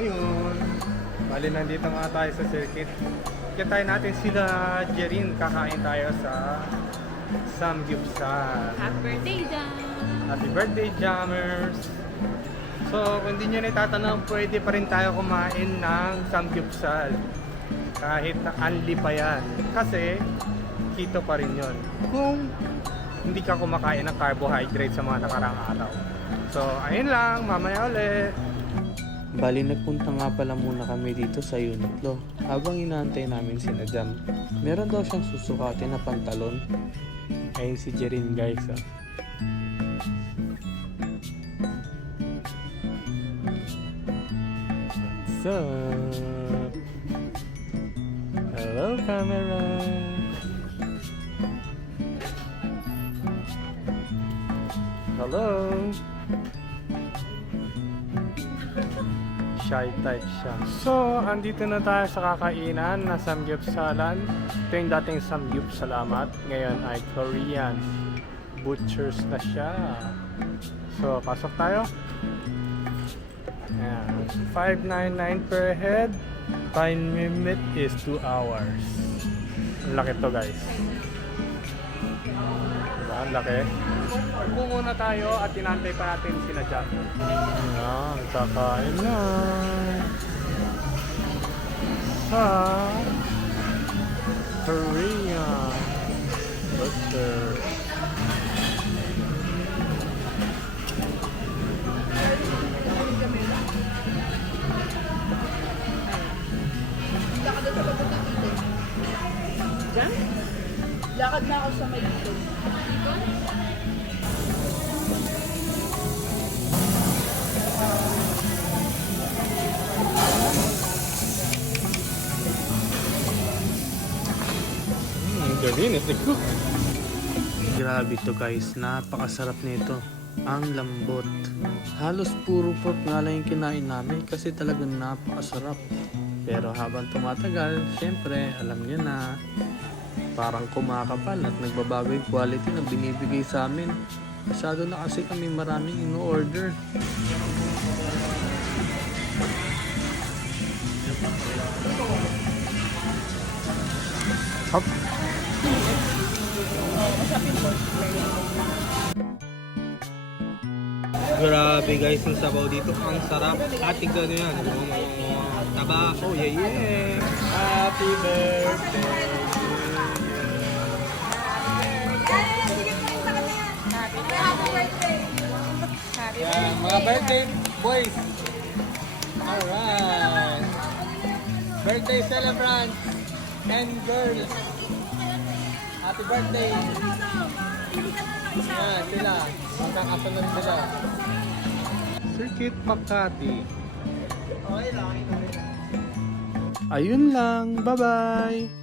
Ayun. Bali, nandito nga tayo sa circuit. Kitayin natin sila Jerin. Kakain tayo sa Samgyupsal. Happy birthday, Jam! Happy birthday, Jammers! So, kung hindi nyo na itatanong, pwede pa rin tayo kumain ng Samgyupsal. Kahit na unli pa yan. Kasi, keto pa rin yun. Kung hindi ka kumakain ng carbohydrate sa mga nakarang araw. So, ayun lang. Mamaya ulit. Bali, nagpunta nga pala muna kami dito sa Uniqlo habang inaantay namin si Jam. Meron daw siyang susukatin na pantalon. Ayun si Jerin, guys. What's up? Hello, camera. Hello. Shy type siya. So, andito na tayo sa kakainan na Samgyupsalan. Ito yung dating Samgyupsalamat. Ngayon ay Korean. Butchers na siya. So, pasok tayo. Ayan. 599 per head. Time limit is 2 hours. Ang laki to, guys. Diba? Ang laki. Upo muna tayo at tinantay pa natin sila dyan. Ayan, kakain na. Sa Korean Butcher. Jam? Lakad na ako sa may dito. Galing, it's the cook. Grabe to, guys, napakasarap nito. Ang lambot. Halos puro pork nga lang yung kinain namin kasi talagang napakasarap. Pero habang tumatagal, syempre, alam niyo na, parang kumakapal at nagbabago yung quality na binibigay sa amin. Masyado na kasi kami maraming ino-order. Hop. Grabe, guys, yung sabaw dito. Ang sarap. At tignan nyo yan. Taba. Oh, yeah, yeah. Happy birthday. Yan, mga birthday boys. Alright. Birthday celebrants and girls. Happy birthday. Yan, sila. Magkakasunod sila. Circuit Makati. Ayun lang, bye-bye!